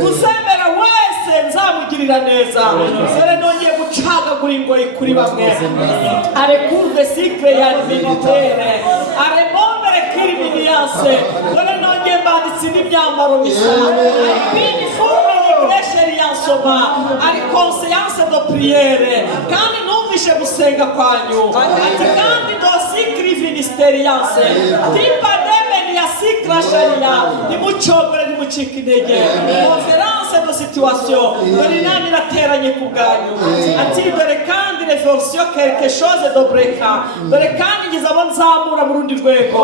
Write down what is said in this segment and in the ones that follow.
Kuzemera wese nzamugirira neza. Dore nongeye gucagagura ingoyi kuri bamwe. Arekurwe sikre ya ministere. Arebombere criminance. Dore nongeye mbanditse n'imyambaro misa. Bini forme d'iglesia yansoma. Ari conscience de prière. Kandi numvishe gusenga kwanyu. Ati kandi do sikri ministeriance. Tipa sikra sharia ni muchogore ni muchiki intege conference de situation dore nani rateranye ku bwanyu ati dore kandi réflexion quelque chose de breka dore kandi ngize abo nzamura mu rundi rwego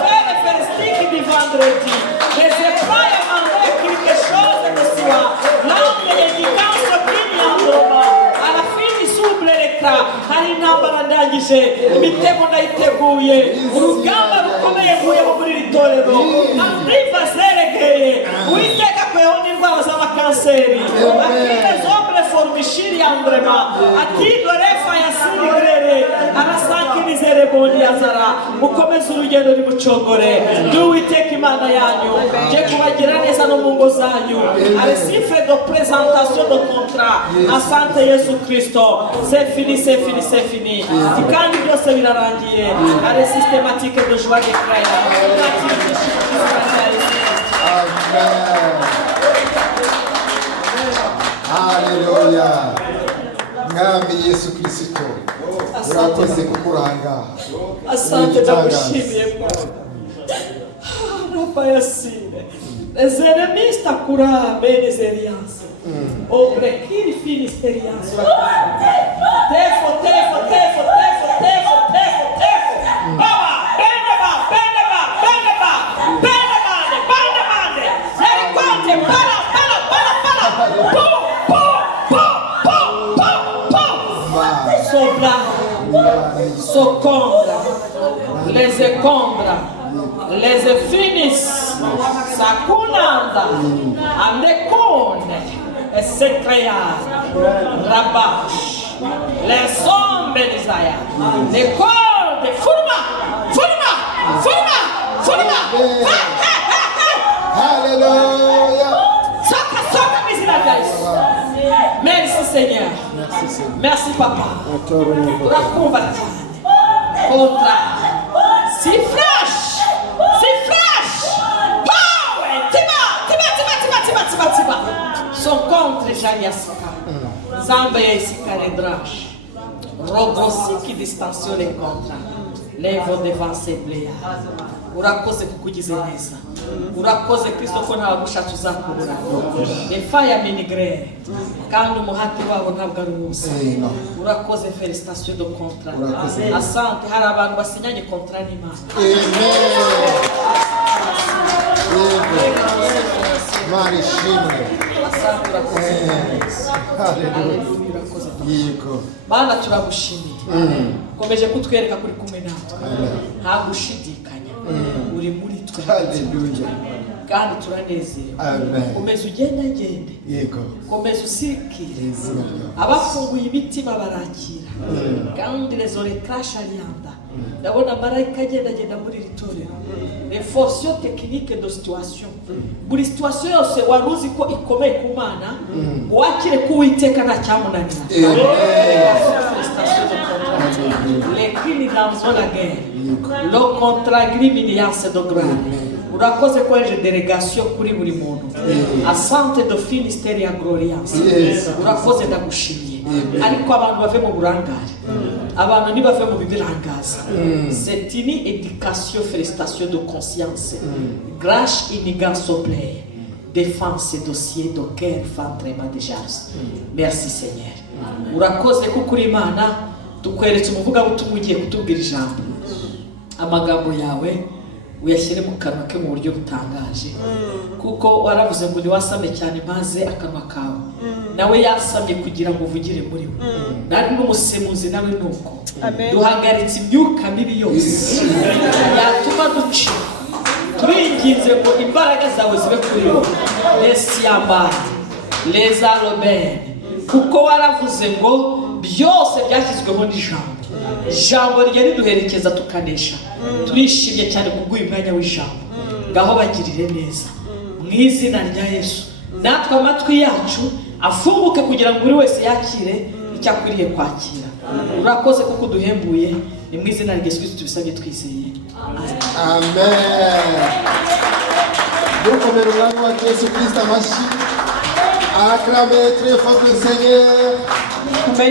faire feristique du vendredi les épreuves en quelque chose de soi l'angle évidence qui en Roma à la fin du souble l'écran hari nambara ndangije imitego ndayiteguye urugamba rukomeye nguye muri ritorero ndiva zerekeye witeka kwehoni indwara z'abakanseri akire zobre formishiri andrema atigo refa ya sirigrere arasakinizere boni yazara mukomeze urugendo rimucogore duwiteka imana yanyu je kubagira neza no mu ngo zanyu arisife de présentation de contrat asante Yesu Kristo c'est fini c'est fini c'est fini kandi byose birarangiye ari systématique de joie de créer. Hallelujah. Mwami Yesu Kristo. Urakoze kukuranga. Asante ndagushimiye Bwana. Rapayasine. Les ennemis takura benezeriance. Obre kiri fini experience. Tefo. Baba, beneba. Socombre, les écombres, les finissent, sakunanda, andekone, et se créa, rabash, les sombres d'Isaiah, les cordes, furma. Hallelujah. Soka, merci Seigneur. Merci Papa. Urakumva cyane. Contra. Si flash. Power. Tiba. Son contre Janiasaka. Zamba Yesikare Drash. Rogosi qui distension les contra. Levo devant ses bléas. Urakoze kukugize neza. Urakoze Kristo ko nta bushatse uzakubura. Efa ya minigrere. Kandi umuhati wabo ntabwo ari ubusa. Urakoze félicitations de contrat. Asante hari abantu basinyanye contrat n'Imana. Amen. Marishimwe. Asante urakoze. Yego. Bana turagushimiye. Komeje kutwereka kuri kumwe natwe. Nta gushidikanya. Uri muri twe. Hallelujah. Kandi turanezerewe. Amen. Komeza ugende. Yego. Komeza usirikire. Abafunguye imitima barakira. Kandi les oreilles crash alianda. Ndabona marayika agenda muri ritorero. Les forces techniques de situation. Buri situation yose waruzi ko ikomeye ku Mana, wakire ku Uwiteka nta cyamunanira. Les crimes dans la guerre. Le contrat griminiance de grande. Urakoze koheje delegation kuri buri muntu. Asante de Finisteria Gloriance. Urakoze ndagushimiye. Ariko abantu bave mu burangare. Abantu ntibave mu bibirangaza. C'est une éducation, félicitations de conscience. Grâce inigan sopley. Défense dossier de cœur ventrement de jars. Merci Seigneur. Urakoze kuko uri Imana tukweretse umuvuga butumwa ugiye kutubwira ijambo. Amagambo yawe uyashyire mu kanwa ke mu buryo butangaje kuko waravuze ngo niwasame cyane maze akanwa kawe nawe yasamye kugira ngo uvugire muri we nari n'umusemuzi nawe nuko duhagaritse imyuka mibi yose yatuma duca turinginze ngo imbaraga zawe zibe kuri wowe lesiyambari leza robene kuko waravuze ngo byose byashyizweho n'ijambo ijambo ryari duherekeza tukanesha turishimye cyane kubw'uyu mwanya w'ijambo ngaho bagirire neza mu izina rya Yesu natwe amatwi yacu afunguke kugira ngo buri wese yakire icyo akwiriye kwakira. Urakoze kuko uduhembuye, ni mu izina rya Yesu Kristo tubisabye twizeye. Amen. Dukomere umwami wacu Yesu Kristo amashyi. Acclamez très fort le Seigneur. Amen.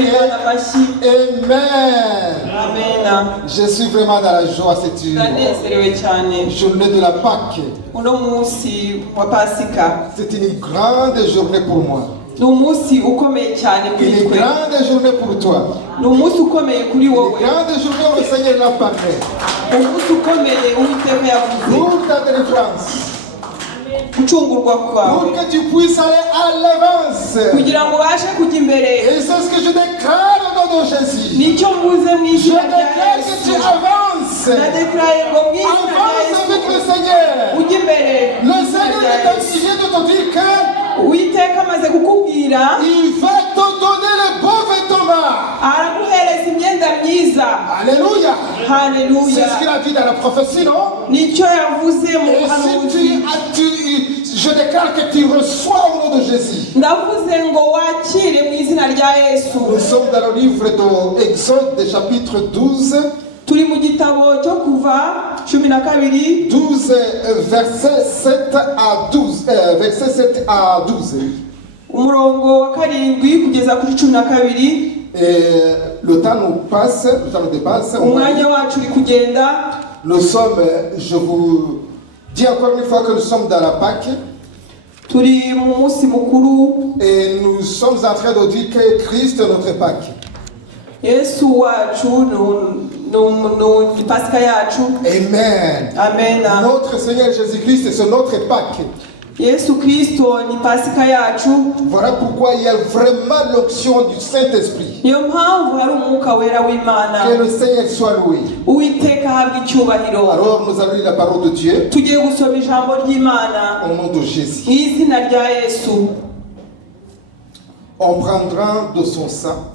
Amen. Je suis vraiment dans la joie cette journée de la Pâque. C'est une grande journée pour moi. Une grande journée pour toi. Une grande journée où le Seigneur l'a parlé. Pour ta délivrance. Pour que tu puisses aller à l'avance. Et c'est ce que je déclare au nom de Jésus. Je déclare que tu avances. Avance avec le Seigneur. Le Seigneur est obligé de te dire que il va te donner le beau vêtement. Alléluia. C'est ce qu'il a dit dans la prophétie, non? Et si je déclare que tu reçois au nom de Jésus. Nous sommes dans le livre d'Exode, chapitre 12. 12 versets 7 à 12. Versets 7 à 12. Et le temps nous passe, le temps nous dépasse. Nous sommes, je vous dis encore une fois que nous sommes dans la Pâque. Et nous sommes en train de dire que Christ est notre Pâque. Amen. Amen. Notre Seigneur Jésus-Christ, c'est notre Pâque. Voilà pourquoi il y a vraiment l'onction du Saint-Esprit. Que le Seigneur soit loué. Alors nous allons lire la parole de Dieu au nom de Jésus. On prendra de son sang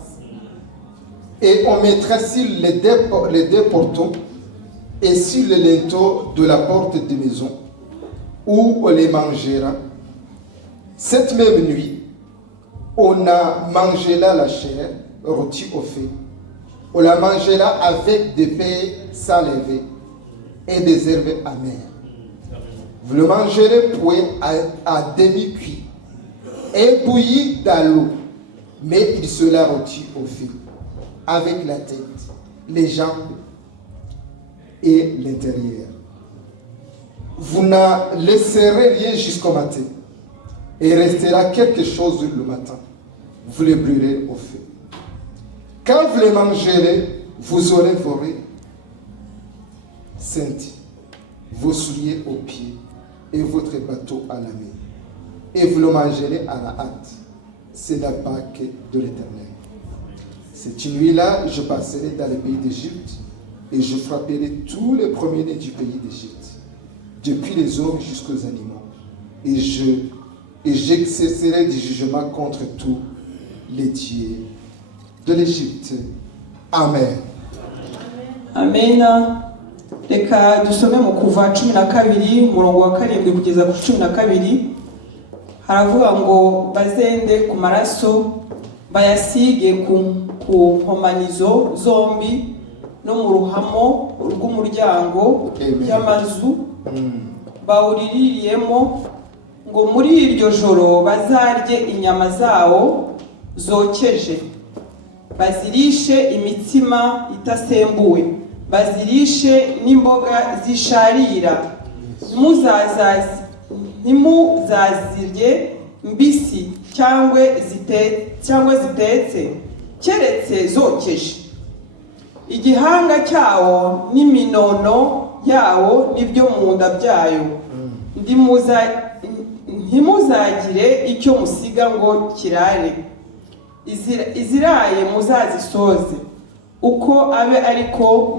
et on mettra sur les deux portons et sur les linteaux de la porte de maison où on les mangera. Cette même nuit, on a mangé là la chair rôtie au feu. On la mangera avec des pains salés et des herbes amères. Vous le mangerez à demi-cuit et bouilli dans l'eau, mais il sera rôti au feu, avec la tête, les jambes et l'intérieur. Vous ne laisserez rien jusqu'au matin, et il restera quelque chose le matin. Vous les brûlerez au feu. Quand vous les mangerez, vous aurez vos ceintes, vos souliers aux pieds et votre bateau à la main. Et vous le mangerez à la hâte. C'est la Pâque de l'Éternel. Cette nuit-là, je passerai dans le pays d'Égypte et je frapperai tous les premiers-nés du pays d'Égypte, depuis les hommes jusqu'aux animaux. Et j'exercerai du jugement contre tous les dieux de l'Égypte. Amen. Amen. Reka dusome mu Kuva 12 umurongo wa 7 kugeza ku 12. Haravuga ngo bazende ku maraso bayasige ku nkomanizo zombi no mu ruhamo rw'umuryango y'amazu bawuririyemo, ngo muri iryo joro bazarye inyama zawo zokeje, bazirishe imitsima itasembuwe, bazirishe n'imboga zisharira. Ntimuzazirye mbisi cyangwa zitetse, keretse zokeje. Igihanga cyawo n'iminono yawo nibyo mu nda byayo. Ntimuzagire icyo musiga ngo kirare. Iziraye muzazisoze, uko abe ariko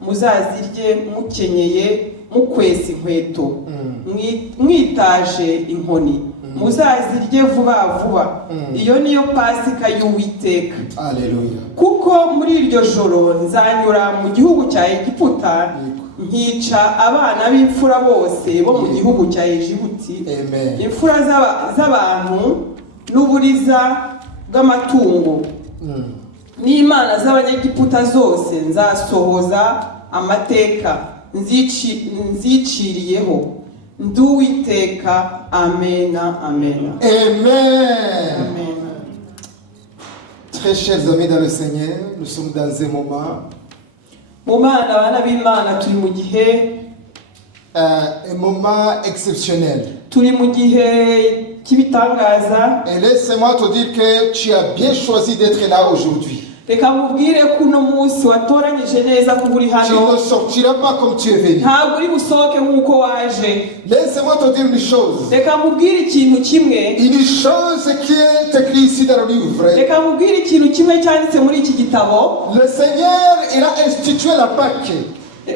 muzazirye mukenyeye mukwesa inkweto, mwitaje inkoni, muzazirye vuba vuba. Iyo niyo Pasika y'Uwiteka. Alleluia. Kuko muri iryo joro nzanyura mu gihugu cya Egiputa nkica abana b'imfura bose bo mu gihugu cya Egiputi, Amen. imfura z'abantu n'uburiza bw'amatungo n'imana z'abanyegiputa zose nzasohoza amateka nziciriyeho. Ndi Uwiteka. Amena, amena. Amen. Amen. Très chers amis dans le Seigneur, nous sommes dans un moment, Abana b'Imana turi mu gihe un moment exceptionnel. turi mu gihe cy'ibitangaza. Et laisse-moi te dire que tu as bien choisi d'être là aujourd'hui. Reka mubwire ko uno munsi watoranyije neza kuba uri Tu hano. ne sortiras pas comme tu es venu. Ntabwo uri busohoke nk'uko waje. Laisse-moi te dire une chose. Reka mubwire ikintu kimwe. Une chose qui est écrite ici dans le livre. Reka mubwire ikintu kimwe cyanditse muri iki gitabo. Le Seigneur, il a institué la Pâque.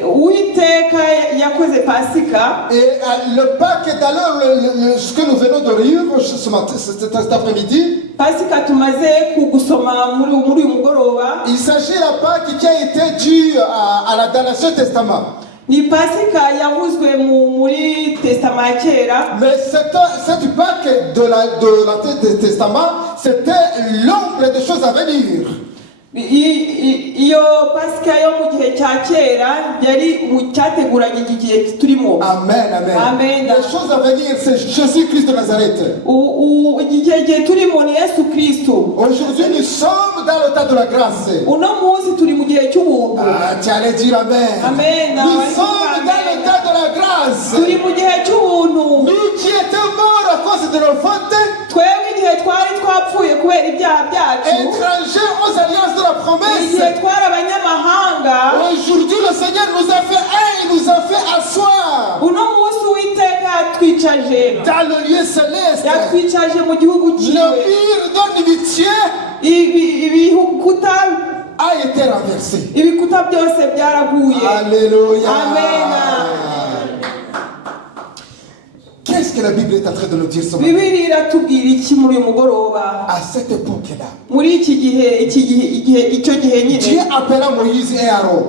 Uwiteka yakoze Pasika. Et le Pâque, d'ailleurs, ce que nous venons de lire cet après-midi, Pasika tumaze kugusoma muri uyu mugoroba. il s'agit de la Pâque qui a été due dans l'Ancien Testament. Ni Pasika yavuzwe muri Testament ya kera. Mais cette Pâque de l'Ancien Testament, c'était l'ombre des choses à venir. Iyo Pasika yo mu gihe cya kera yari mu cyateguranye igihe turimo. Amen, amen. Amen. Les choses à venir, c'est Jésus-Christ de Nazareth. Igihe turimo ni Yesu Kristo. Aujourd'hui, nous sommes dans le temps de la grâce. Uno munsi turi mu gihe cy'ubuntu. Ah, tu allais dire Amen. Amen. Nous sommes dans le temps de la grâce. Turi mu gihe cy'ubuntu. Nous qui étions morts à cause de nos fautes, Twebwe igihe twari twapfuye kubera ibyaha byacu. étrangers aux alliances de la promesse. Igihe twari abanyamahanga. Aujourd'hui, le Seigneur nous a fait il nous a fait asseoir Uno munsi Uwiteka yatwicaje. dans le lieu céleste. Yatwicaje mu gihugu Le cyiwe. mur d'inimitié Ibikuta a été renversé. ibikuta byose byaraguye. Alléluia. Amen. Qu'est-ce que la Bible est en train de nous dire ce matin? Bibiliya iratubwira iki muri uyu mugoroba? À cette époque-là, Muri icyo gihe nyine Dieu appela Moïse et Aaron.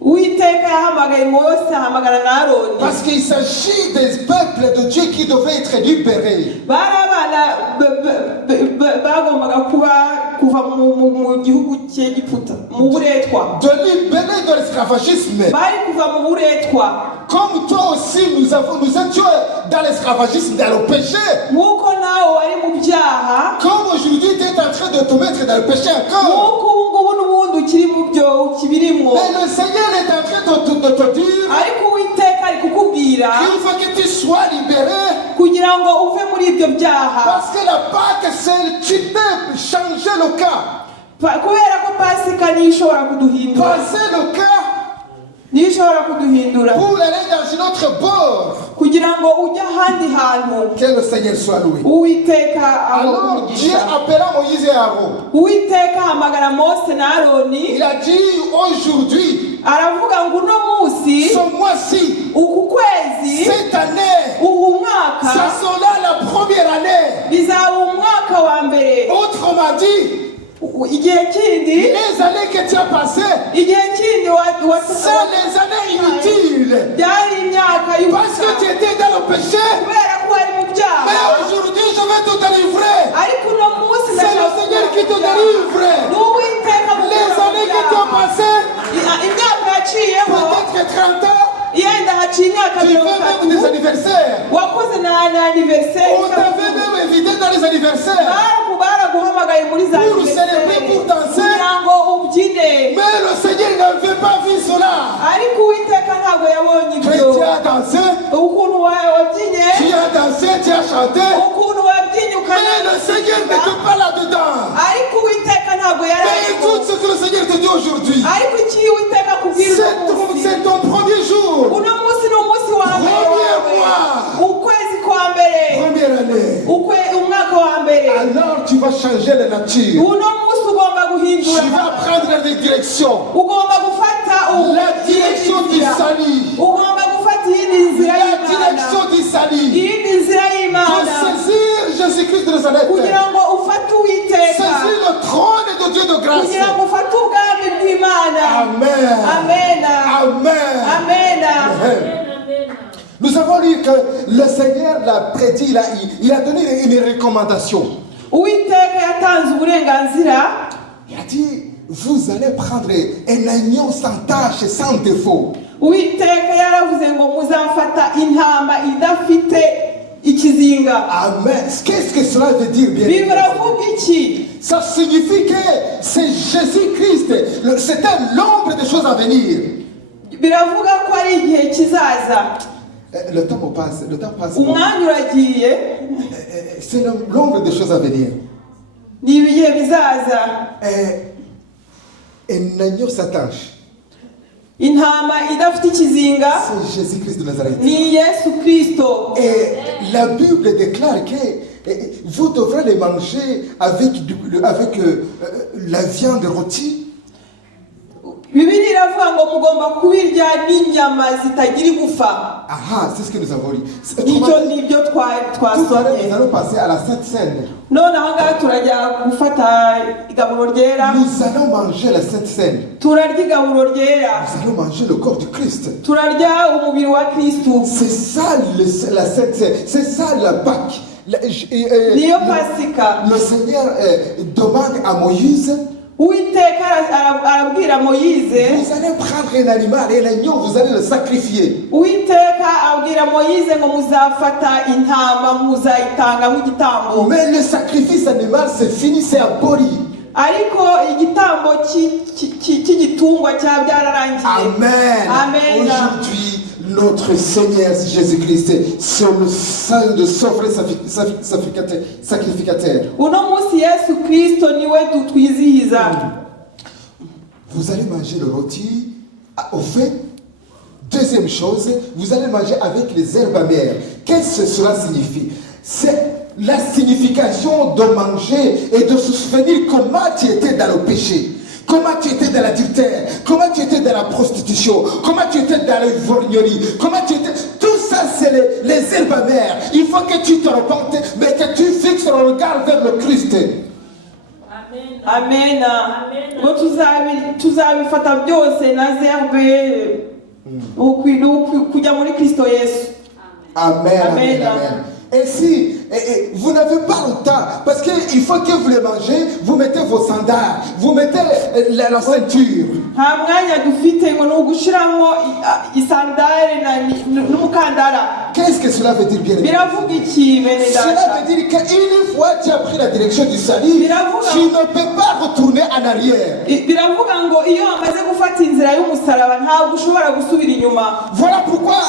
Uwiteka yahamagaye Mose, ahamagara na Aroni. Parce qu'il s'agit des peuples de Dieu qui devaient être libérés. Bari abana bagombaga kuva mu gihugu cy'Egiputa, mu buretwa. De libérer de l'esclavagisme. Bari kuva mu buretwa. Comme toi aussi, nous étions dans l'esclavagisme, dans le péché. Nk'uko nawe wari mu byaha. Comme aujourd'hui, tu es en train de te mettre dans le péché encore. Nk'uko ubu ngubu n'ubundi ukiri mu byo ukibirimo. Mais le Seigneur est en train de te dire Ariko Uwiteka ari kukubwira qu'il faut que tu sois libéré. kugira ngo uve muri ibyo byaha. Parce que la Pâque, tu peux changer le cas. Kubera ko Pasika niyo ishobora kuduhindura. Passer le cas Niyo ishobora kuduhindura. pour aller dans une autre bord. Kugira ngo ujye ahandi hantu. Que le Seigneur soit loué. Uwiteka Alors Dieu amugisha. appela Moïse et Aaron. Uwiteka ahamagara Mose na Aroni. Il a dit aujourd'hui, Aravuga ngo uno munsi, ce mois-ci, uku kwezi, cette année, ubu mwaka ça sera la première année. bizaba umwaka wa mbere. Autrement dit, Igihe kindi, les années que tu as passées, igihe kindi c'est les années inutiles. byari imyaka Parce que tu y'ubusa. étais dans le péché. Kubera ko wari mu Mais byaha. aujourd'hui, je vais te délivrer. Ariko uno munsi C'est le Seigneur qui te délivre. Ni Uwiteka Les années que tu as passées, imyaka yaciyeho, peut-être 30 ans, yenda haciye imyaka tu fais mirongo même des itatu, anniversaires. wakoze na aniverseri. On t'avait même invité dans les anniversaires. Baraguhamagaye muri za Pour célébrer, pour danser. kugira ngo ubyine. Mais le Seigneur n'avait pas vu cela. Ariko Uwiteka ntabwo yabonye Mais ibyo. tu as dansé, Ukuntu wabyinye, tu as dansé, tu as chanté. ukuntu wabyinye Mais le Seigneur ukanabyina. n'était pas là-dedans. Ariko Uwiteka ntabwo yari Mais arimo. écoute ce que le Seigneur te dit aujourd'hui. Ariko iki Uwiteka akubwira uno munsi? C'est ton premier jour. Uno munsi ni umunsi wa mbere Premier wawe. mois. Ukwezi kwa mbere. Première année. Umwaka wa mbere. Alors tu vas changer la nature. Uno munsi ugomba guhindura. Tu vas prendre des directions. Ugomba gufata La direction du salut. Ugomba gufata iyindi nzira La y'Imana. direction du salut. Iyindi nzira De y'Imana. saisir Jésus-Christ de Nazareth. Kugira ngo ufate Uwiteka. Saisir le trône de Dieu de grâce. Kugira ngo ufate ubwami bw'Imana. Amen. Amena. Amen. Amena. Nous avons lu que le Seigneur l'a prédit, il a donné une recommandation. uwiteka yatanze uburenganzira. Il a dit, vous allez prendre un agneau sans tache, sans défaut. uwiteka yaravuze ngo muzafata intama idafite ikizinga. Amen. Qu'est-ce que cela veut dire, bien? Biravuga iki? Ça signifie que c'est Jésus-Christ. C'était l'ombre des choses à venir. Biravuga ko ari igihe kizaza. Le temps passe. Le temps passe. Umwanya uragiye. C'est l'ombre des choses à venir. Ni ibihe bizaza. Un agneau sans tache. Intama idafite ikizinga. C'est Jésus-Christ de Nazareth. Ni Yesu Kristo. Et la Bible déclare que vous devrez les manger avec la viande rôtie. Bibiliya iravuga ngo mugomba kubirya n'inyama zitagira igufa. Ah, c'est ce que nous avons dit. Nibyo Tout à l'heure, twasomye. nous allons passer à la Sainte Seine. None aho ngaho turajya gufata igaburo ryera. Nous allons manger la Sainte Seine. Turarya igaburo ryera. Nous allons manger le corps du Christ. Turarya umubiri wa Kristu. C'est ça la Sainte Seine. C'est ça la Pâque. Niyo Pasika. Le Seigneur demande à Moïse, Uwiteka arabwira Moyize. vous allez prendre un animal et l'agneau, vous allez le sacrifier. Uwiteka abwira Moyize ngo muzafata intama muzayitanga nk'igitambo. Mais le sacrifice animal, c'est fini, c'est aboli. Ariko igitambo cy'igitungwa cya byararangiye. Amen. Amen. Aujourd'hui, notre Seigneur Jésus-Christ, c'est le Saint de sauveur sacrificateur. Uno munsi Yesu Kristo niwe tutwizihiza. Vous allez manger le rôti. Au fait, deuxième chose, vous allez manger avec les herbes amères. Qu'est-ce que cela signifie? C'est la signification de manger et de se souvenir comment tu étais dans le péché. Comment tu étais dans l'adultère, comment tu étais dans la prostitution, comment tu étais dans l'ivrognerie, comment tu étais... Tout ça, c'est les herbes amères. Il faut que tu te repentes, mais que tu fixes le regard vers le Christ. Amen. Ngo tuzabifata byose na zerbe kujya muri Kristo Yesu. Amen. Amen. Amen. Et si vous n'avez pas le temps, parce qu'il faut que vous les mangez, vous mettez vos sandales, vous mettez la ceinture. Nta mwanya dufite ngo ni ugushiramo isandare n'umukandara. Qu'est-ce que cela veut dire, bien aimé? Biravuga iki bene data? Cela veut dire qu'une fois tu as pris la direction du salut, tu ne peux pas retourner en arrière. Biravuga ngo iyo amaze gufata inzira y'umusaraba ntabwo ushobora gusubira inyuma. Voilà pourquoi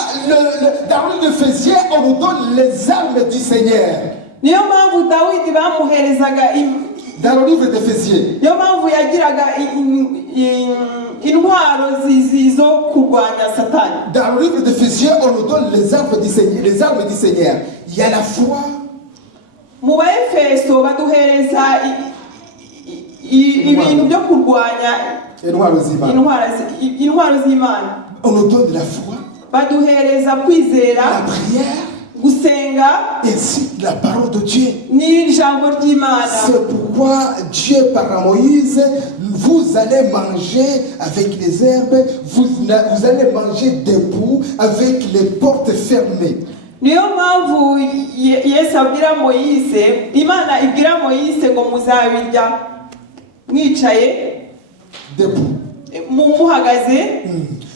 dans l'Éphésiens on nous donne les armes du Seigneur. Niyo mpamvu Dawidi bamuherezaga dans le livre d'Éphésiens. Niyo mpamvu yagiraga intwaro zo kurwanya Satani. Dans le livre d'Éphésiens, on nous donne les armes du Seigneur. Les armes du Seigneur. Il y a la foi. Mu Baefeso baduhereza ibintu byo kurwanya intwaro z'Imana. On nous donne la foi. Baduhereza kwizera. La prière. Gusenga. Ainsi la parole de Dieu. N'ijambo ry'Imana. C'est pourquoi Dieu par Moïse, vous allez manger avec les herbes, vous allez manger debout avec les portes fermées. Niyo mpamvu Yesu abwira Moyise, Imana ibwira Moyise ngo muzabirya mwicaye debout. Muhagaze.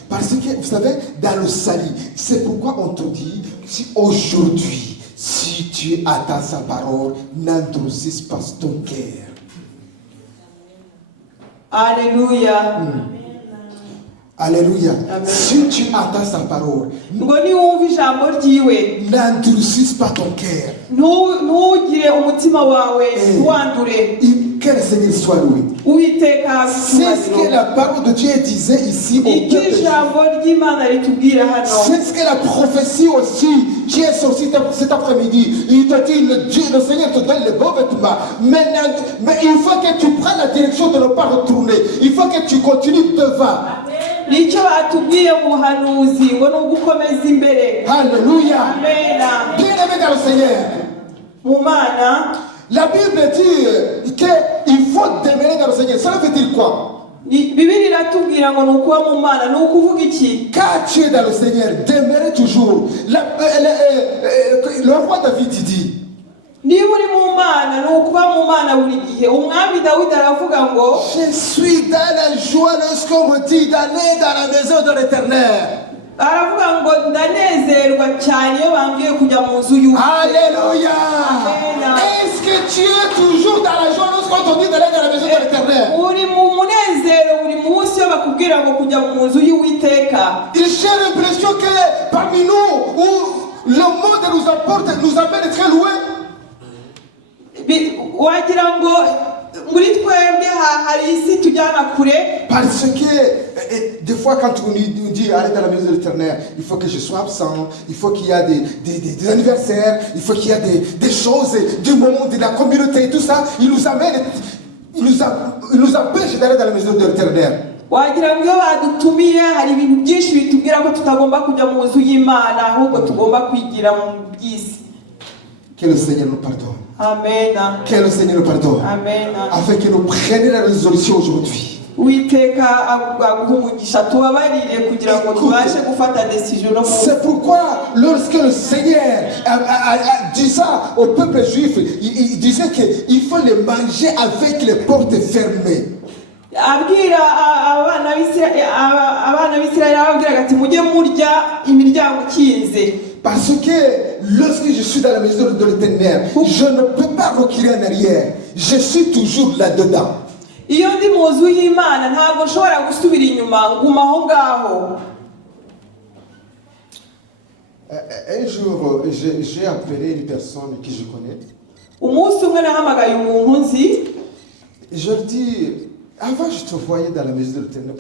Parce que vous savez, dans le salut, c'est pourquoi on te dit, si aujourd'hui, si tu attends sa parole, n'endurcis pas ton cœur. Alléluia. Alléluia. Amen. Si tu attends sa parole, n'endurcis pas ton cœur. Que le Seigneur soit loué. C'est ce que la parole de Dieu disait ici au peuple. C'est ce que la prophétie aussi qui est sortie cet après-midi. Il te dit, le Seigneur te donne les beaux vêtements. Mais il faut que tu prennes la direction de ne pas retourner. Il faut que tu continues devant. Alléluia. Bien aimé dans le Seigneur. La Bible dit qu'il faut demeurer dans le Seigneur. Cela veut dire quoi? Bibiliya iratubwira ngo nukuba mu Mana nukuvuga iki? Car tu es dans le Seigneur, demeurez toujours. Le roi David dit, niba uri mu Mana nukuba mu Mana buri gihe. Umwami Dawidi aravuga ngo je suis dans la joie lorsqu'on me dit d'aller dans la maison de l'Éternel. aravuga ngo ndanezerwa cyane iyo bambwiye kujya mu nzu y'Uwiteka. Alléluia. Amen. Est-ce que tu es toujours dans la joie lorsqu'on te dit d'aller dans la maison de l'Éternel? uri mu munezero buri munsi iyo bakubwira ngo kujya mu nzu y'Uwiteka. J'ai l'impression que parmi nous, où le monde nous amène très loin. Wagira ngo muri twebwe hari isi tujyana kure. Parce que des fois quand on nous dit allez dans la maison de l'Éternel, il faut que je sois absent, il faut qu'il y a des anniversaires, il faut qu'il y a des choses du monde, de la communauté, tout ça, il nous empêche d'aller dans la maison de l'Éternel. Wagira ngo iyo badutumiye hari ibintu byinshi bitubwira ko tutagomba kujya mu nzu y'Imana ahubwo tugomba kwigira mu by'isi. Que le Seigneur nous pardonne. Amen. Que le Seigneur nous pardonne. Amen. Afin que nous prenions la résolution aujourd'hui. Uwiteka aguhumugisha tubabarire kugira ngo tubashe gufata decision. C'est pourquoi lorsque le Seigneur a dit ça au peuple juif, il disait qu'il faut les manger avec les portes fermées. Abwira abana b'Isirayeli ababwiraga ati mujye murya imiryango ikinze. Parce que lorsque je suis dans la maison de l'Éternel, je ne peux pas reculer en arrière. Je suis toujours là-dedans. Iyo ndi mu nzu y'Imana ntabwo nshobora gusubira inyuma nguma aho ngaho. Un jour, j'ai appelé une personne que je connais. Umunsi umwe nahamagaye umuntu nzi. Je lui dis, avant je te voyais dans la maison de l'Éternel.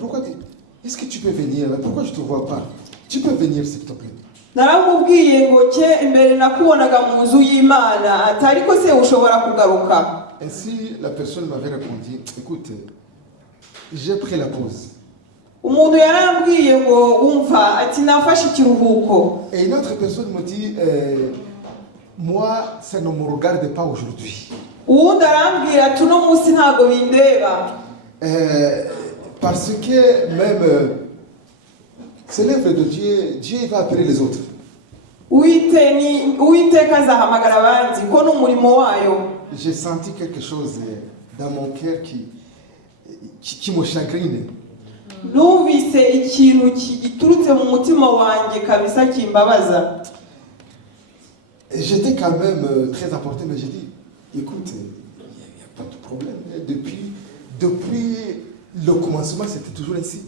Est-ce que tu peux venir? Pourquoi je ne te vois pas? Tu peux venir s'il te plaît. Naramubwiye ngo cye imbere nakubonaga mu nzu y'Imana atari ko se ushobora kugaruka. Ainsi la personne m'avait répondu, écoute, j'ai pris la pause. Umuntu yarambwiye ngo umva ati nafashe ikiruhuko. Et une autre personne me dit, moi ça ne me regarde pas aujourd'hui. Uwundi arambwira ati uno munsi ntabwo bindeba. Parce que même c'est l'œuvre de Dieu, Dieu va appeler les autres. Uwiteka azahamagara abandi ko n'umurimo wayo. J'ai senti quelque chose dans mon cœur qui me chagrine. Numvise ikintu giturutse mu mutima wanjye kabisa kimbabaza. J'étais quand même très emporté, mais j'ai dit, écoute, il n'y a pas de problème. Depuis le commencement, c'était toujours ainsi.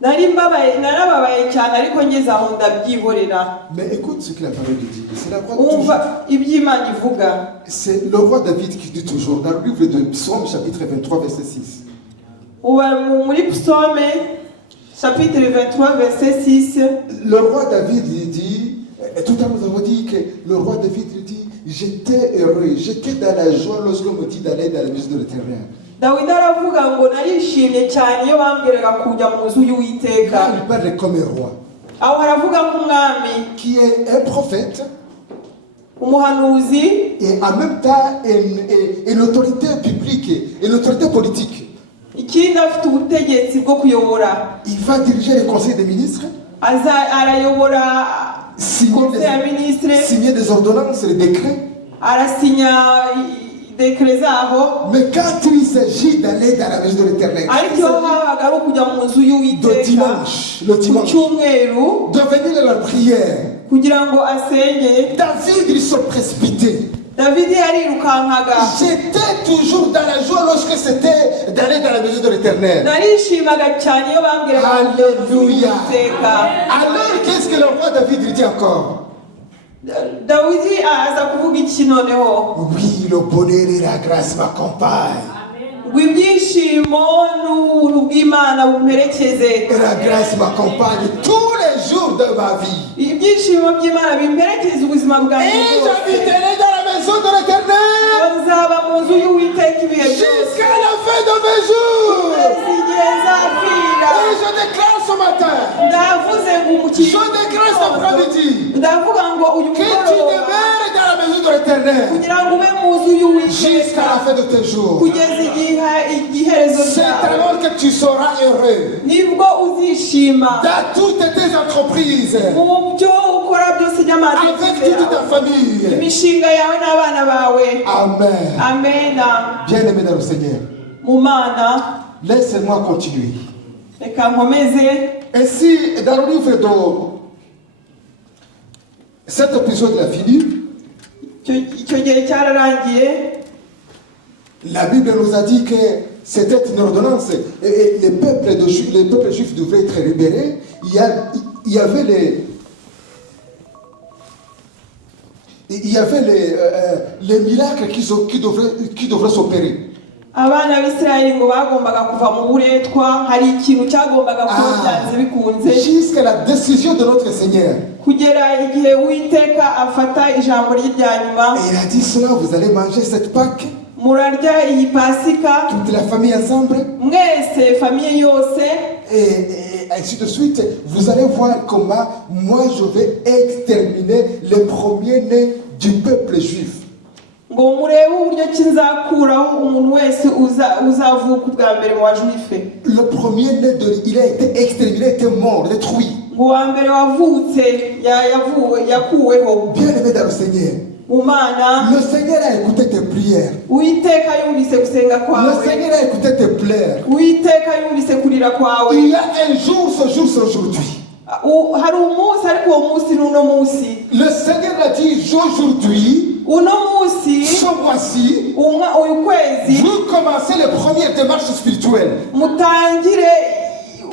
Narababaye cyane ariko ngeze aho ndabyihorera. Mais écoute ce que la parole dit. C'est la Umva iby'Imana ivuga. C'est le roi David qui dit toujours dans le livre de Psaume chapitre 23 verset 6. Muri Psaume chapitre 23 verset 6. Le roi David dit, tout à l'heure nous avons dit que le roi David dit, j'étais heureux, j'étais dans la joie lorsqu'on me dit d'aller dans la maison de l'Éternel. Dawidi aravuga ngo narishimye cyane iyo bambwiraga kujya mu nzu y'Uwiteka. Il parle comme un roi. Aho aravuga nk'umwami. Qui est un prophète. Umuhanuzi. Et en même temps une autorité publique, une autorité politique. Ikindi afite ubutegetsi bwo kuyobora. Il va diriger le conseil des ministres. Arayobora signer des ordonnances, des décrets. Arasinya décret zaho. Mais quand il s'agit d'aller dans la maison de l'Éternel, le dimanche, de venir à la prière, David il se précipitait. J'étais toujours dans la joie lorsque c'était d'aller dans la maison de l'Éternel. Alléluia. Alors qu'est-ce que le roi David dit encore? Oui, le bonheur et la grâce m'accompagnent. Et la grâce m'accompagne tous les jours de ma vie. Et j'habiterai dans la maison de l'Éternel jusqu'à la fin de mes jours. Et je déclare ce matin, je déclare cet après-midi, que tu demeures dans la maison de l'Éternel. l'éternel kugira ngo ube mu nzu jusqu'à y'Uwiteka la fin de tes jours. kugeza igiherezo C'est ryawe, alors que tu seras heureux nibwo uzishima dans toutes tes entreprises, mu byo ukora byose avec toute ta famille. imishinga yawe n'abana bawe. Amen. Amena. Bien-aimé dans le Seigneur, Mu Mana, laissez-moi continuer. reka nkomeze. Ainsi, dans le livre de cet épisode a fini, Icyo gihe cyararangiye. la Bible nous a dit que c'était une ordonnance et les peuples juifs devaient être libérés. Il y avait les miracles qui devraient s'opérer. Abana b'Isirayeli ngo bagombaga kuva mu buretwa, hari ikintu cyagombaga kuba byanze bikunze Jusqu'à la décision de notre Seigneur. kugera igihe Uwiteka afata ijambo rye rya nyuma. Et il a dit cela, vous allez manger cette Pâque, Murarya iyi Pasika toute la famille ensemble. mwese, famiye yose, Et ainsi de suite, vous allez voir comment moi je vais exterminer les premiers-nés du peuple juif. ngo murebe uburyo ki nzakuraho umuntu wese uzavuka ubwa mbere mu bajuife. Le premier-né, il a été exterminé, il a été mort, détruit. ngo uwa mbere wavutse yakuweho. Bien-aimé dans le Seigneur, Mu Mana, le Seigneur a écouté tes prières. Uwiteka yumvise gusenga Le kwawe. Seigneur a écouté tes pleurs. Uwiteka yumvise kurira kwawe. Il y a un jour, ce jour, c'est aujourd'hui. Hari umunsi, ariko uwo munsi ni uno munsi. Le Seigneur a dit aujourd'hui, Uno munsi, ce mois-ci, uyu kwezi, vous commencez les premières démarches spirituelles. mutangire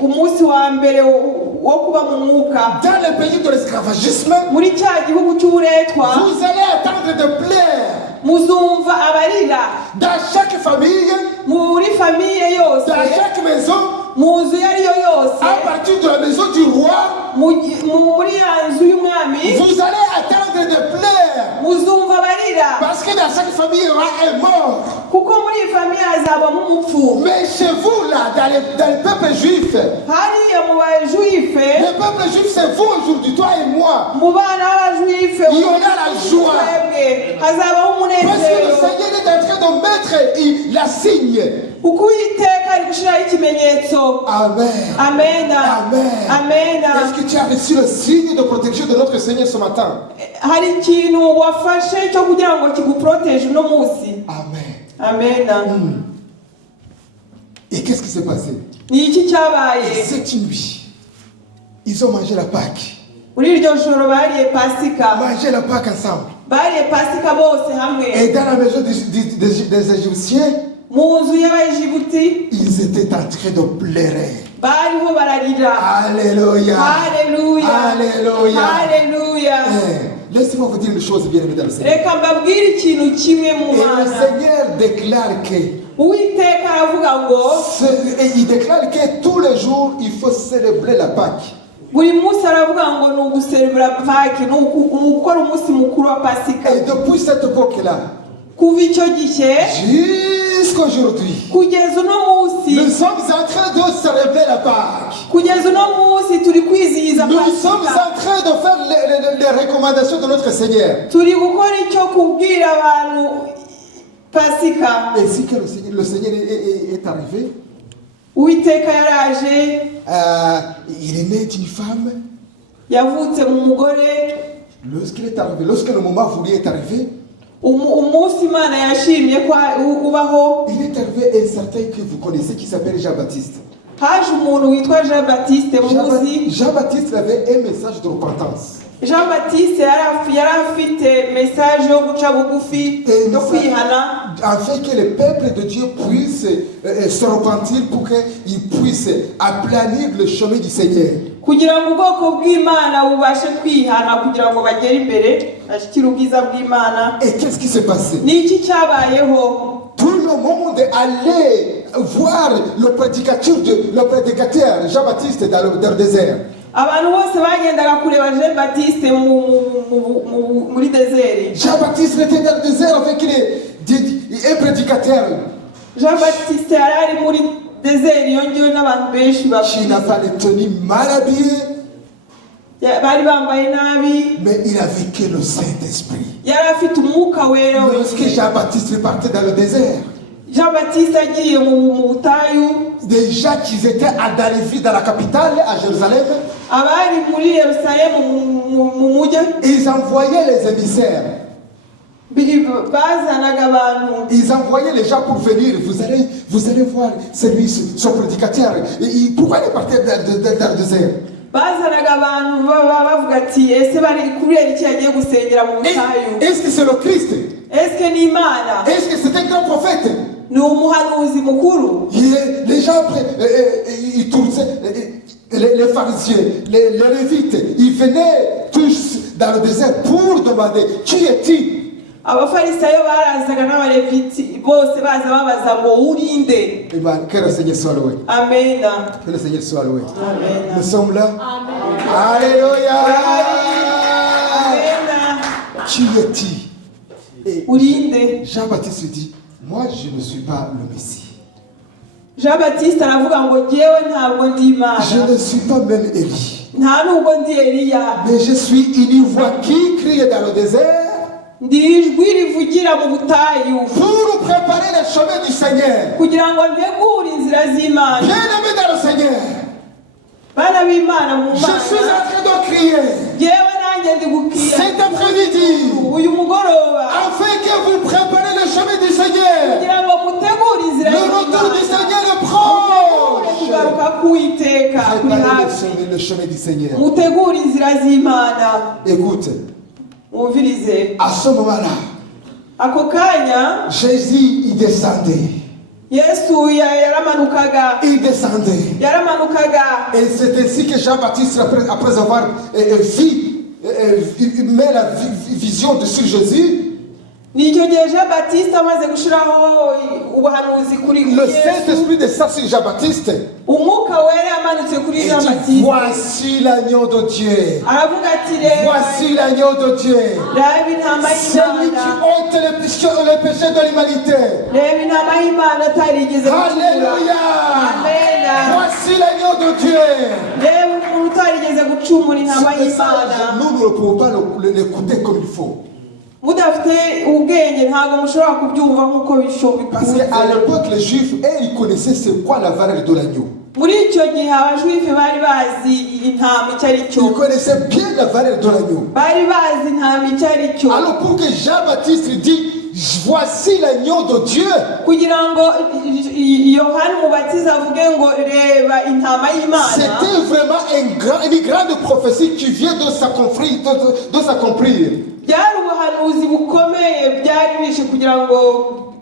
umunsi wa mbere wo kuba mu mwuka. Dans le pays de l'esclavagisme, Muri cya gihugu cy'uburetwa, vous allez attendre de plaire muzumva abarira. dans chaque famille, Muri famiye yose, dans chaque maison, mu nzu iyo ari yo yose, à partir de la maison du roi, muri ya nzu y'umwami, vous allez attendre de plaire. muzumva abarira. Parce que dans chaque famille, il y aura un mort. Kuko muri iyi famiye hazabamo umupfu. Mais chez vous, là, dans le peuple juif, Hariya mu bajuife, le peuple juif, c'est vous aujourd'hui, toi et moi. mu bana b'abajuife, Il y aura la joie. twebwe hazabaho Parce que le umunezero. Seigneur est en train de mettre la signe. Kuko Uwiteka ari gushyiraho ikimenyetso. Amen. Amena. Amen. Amena. Est-ce que tu as reçu le signe de protection de notre Seigneur ce matin? Hari ikintu wafashe cyo kugira ngo kiguproteje uno munsi. Amen. Amena. Et qu'est-ce qui s'est passé? Ni iki cyabaye? Cette nuit, ils ont mangé la Pâque. Muri iryo joro bariye Pasika. Mangé la Pâque ensemble. Bariye Pasika bose hamwe. Et dans la maison des Égyptiens, Mu nzu y'Abayijibuti ils étaient en train de pleurer. bariho bararira. Alléluia. Haleluya. Alléluia. Haleluya. Laissez-moi vous dire une chose bien aimée dans le Seigneur. Reka mbabwire ikintu kimwe mu Et le Mana. Seigneur déclare que Uwiteka aravuga ngo et il déclare que tous les jours il faut célébrer la Pâque. buri munsi aravuga ngo ni uguserebura Pâque, ni ugukora umunsi mukuru wa Pasika. Et depuis cette époque-là, Kuva icyo gihe jusqu'à aujourd'hui, kugeza uno munsi, nous sommes en train de célébrer la Pâque. kugeza uno munsi turi kwizihiza Nous sommes Pasika. en train de faire les recommandations de notre Seigneur. Turi gukora icyo kubwira abantu Pasika. Ainsi que le Seigneur est arrivé, Uwiteka yaraje, il est né d'une femme. yavutse mu mugore. Lorsqu'il est arrivé, lorsque le moment voulu est arrivé, Umunsi Imana yashimye ko ubaho, il est arrivé un certain que vous connaissez qui s'appelle Jean-Baptiste. haje umuntu witwa Jean Baptiste muzi. Jean-Baptiste avait un message de repentance. Jean Baptiste yari afite message yo guca bugufi no kwihana, Afin que le peuple de Dieu puisse se repentir pour qu'il puisse aplanir le chemin du Seigneur. kugira ngo ubwoko bw'Imana bubashe kwihana, kugira ngo bagere imbere bashyikire ubwiza bw'Imana. Et qu'est-ce qui s'est passé? Ni iki cyabayeho? Tout le monde allait voir le prédicateur Jean-Baptiste dans le désert. Abantu bose bagendaga kureba Jean Baptiste muri désert. Jean-Baptiste était dans le désert avec un prédicateur. Jean Baptiste yari ari muri désert yongewe n'abantu benshi Qui n'a pas les tenues mal habillées. bari bambaye nabi, mais il avait que le Saint-Esprit. yari afite umwuka wera. Lorsque Jean-Baptiste partait dans le désert, Jean-Baptiste agiye mu butayu, déjà qu'ils étaient arrivés dans la capitale, à Jérusalem, abari muri Yerusalemu mu mujyi, ils envoyaient les émissaires. bazanaga abantu. Ils envoyaient les gens pour venir. Vous allez voir celui, son prédicateur. Pourquoi il est parti dans le désert? Bazanaga abantu bavuga ati ese bari kubera iki yagiye gusengera mu butayu. Est-ce que c'est le Christ? Est-ce que ni Imana? Est-ce que c'est un grand prophète? Ni umuhanuzi mukuru. Les gens ils tournaient, les pharisiens, les lévites, ils venaient tous dans le désert pour demander qui est-il? Abafarisayo barazaga n'abareviti bose baza babaza ngo urinde. Que le Seigneur soit loué. Amen. Que le Seigneur soit loué. Amen. Nous sommes là. Amen. Alléluia. Amen. Qui est-il? Et Urinde. Jean-Baptiste dit, moi je ne suis pas le Messie. Jean-Baptiste aravuga ngo jewe ntabwo ndi Imana. Je ne suis pas même Élie. Nta nubwo ndi Eliya. Mais je suis une voix qui crie dans le désert Ndi ijwi rivugira mu butayu pour préparer le chemin du Seigneur. kugira ngo ntegure inzira z'Imana. Bien-aimé dans le Seigneur, Bana b'Imana mu je suis Mana. en train de crier Jewe nanjye ndi gukira cet après-midi uyu mugoroba afin que vous préparez le chemin du Seigneur. kugira ngo mutegure inzira Le retour du z'Imana. Seigneur est proche. Kugaruka k'Uwiteka kuri Préparez hafi. le chemin du Seigneur. Mutegure inzira z'Imana. Écoute, Mwumvirize. à ce moment-là, Ako kanya Jésus il descendait. Yesu yaramanukaga. Yaramanukaga. Et c'est ainsi que Jean-Baptiste, après avoir mis la vision sur Jésus, Nicyo gihe Jean-Baptiste amaze gushiraho ubuhanuzi kuri le Yesu. Saint-Esprit descend sur Jean-Baptiste. Umwuka wera yamanutse kuri Et dit, Jean-Baptiste. voici l'agneau de Dieu. Aravuga ati reba Voici l'agneau de Dieu. reba intama Celui qui y'Imana. ôte les péchés de l'humanité. Reba intama y'Imana atarigeze gucumura. Alléluia. Amen. Voici l'agneau de Dieu. Reba umuntu utarigeze gucumura intama y'Imana. Nous ne pouvons pas l'écouter comme il faut. Mudafite ubwenge ntabwo mushobora kubyumva nk'uko Parce qu'à l'époque, les Juifs, ils connaissaient c'est quoi la valeur de l'agneau. muri icyo gihe abajwife bari bazi intama icyo ari cyo. Ils connaissaient bien la valeur de l'agneau. Bari bazi intama icyo ari cyo. Alors pour que Jean-Baptiste dit, voici l'agneau de Dieu. Kugira ngo Yohana umubatiza avuge ngo reba intama y'Imana. C'était vraiment une grande prophétie qui vient de s'accomplir. Byari ubuhanuzi bukomeye byari bishe kugira ngo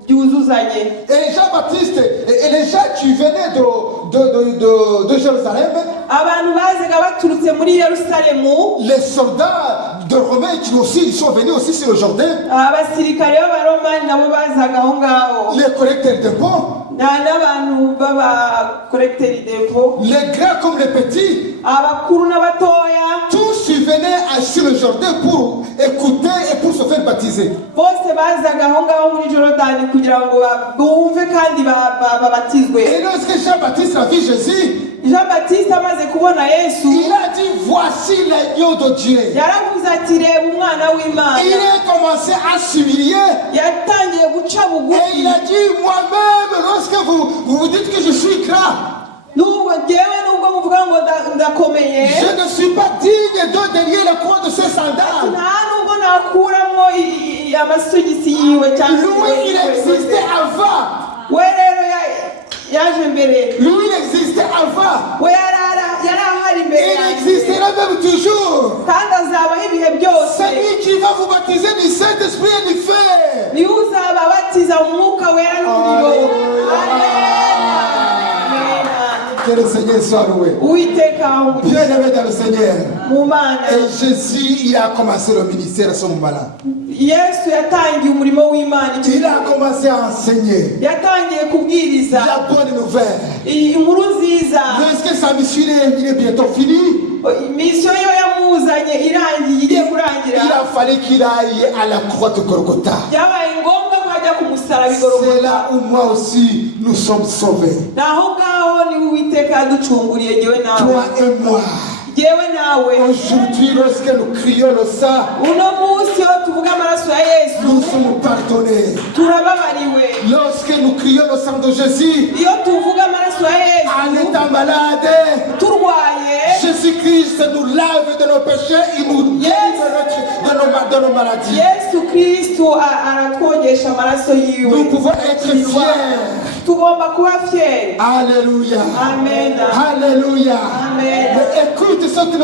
byuzuzanye. Et Jean-Baptiste et les gens qui venaient de Jérusalem, Abantu bazaga baturutse muri Yerusalemu, les soldats de Romains qui aussi ils sont venus aussi sur le Jourdain, abasirikare b'Abaromani nabo bazaga aho ngaho. les collecteurs de dépôts, n'abantu b'abakoregiteri depo, les grands comme les petits, abakuru n'abatoya, tous ils venaient sur le Jourdain pour écouter et pour se faire baptiser. bose bazaga aho ngaho muri Jorodani kugira ngo bumve kandi babatizwe. Et lorsque Jean-Baptiste a vu Jésus, Jean-Baptiste amaze kubona Yesu, il a dit, voici l'agneau de Dieu. yaravuze ati reba umwana w'Imana. Il a commencé à s'humilier. Yatangiye guca Et bugufi. il a dit, moi-même, lorsque vous dites que je suis grand, Nubwo nubwo muvuga ngo ndakomeye, je ne suis pas digne de délier la croix de ses sandales. nta nubwo nakuramo amasogisi yiwe cyangwa Lui, il existait avant. we rero yaje mbere. Lui, il existait avant. We yari ahari Et mbere il yanjye. existera même toujours. kandi azabaho ibihe byose. C'est lui qui va vous baptiser du Saint-Esprit et du feu. niwe uzababatiza mu mwuka wera n'umuriro. Que le Seigneur soit loué. Uwiteka Bien aimé dans le Seigneur. mu Mana. Et Jésus, il a commencé le ministère à ce moment-là. Yesu yatangiye umurimo w'Imana. Il a commencé à enseigner yatangiye kubwiriza la bonne nouvelle. inkuru nziza. Lorsque sa mission il est bientôt finie, misiyo yo yamuzanye irangiye igiye il kurangira. a fallu qu'il aille à la croix de Golgotha. byabaye ngombwa ko ajya ku musaraba i C'est Golgotha. là où moi aussi nous sommes sauvés. naho ngaho ni Uwiteka yaducunguriye jyewe nawe. Toi et moi. yewe nawe Aujourd'hui, lorsque nous crions le sang, uno munsi iyo tuvuga amaraso ya yesu nous sommes pardonnés. turababariwe. Lorsque nous crions le sang de Jésus, Iyo tuvuga amaraso ya en yesu étant malade, turwaye, Jésus-Christ nous lave de nos péchés, il nous délivre de nos maladies. yesu kristo aratwogesha amaraso yiwe. Nous pouvons être fiers. Tugomba kuba fieri. Alléluia. Amen. Alléluia. Amen. Mais écoute ce que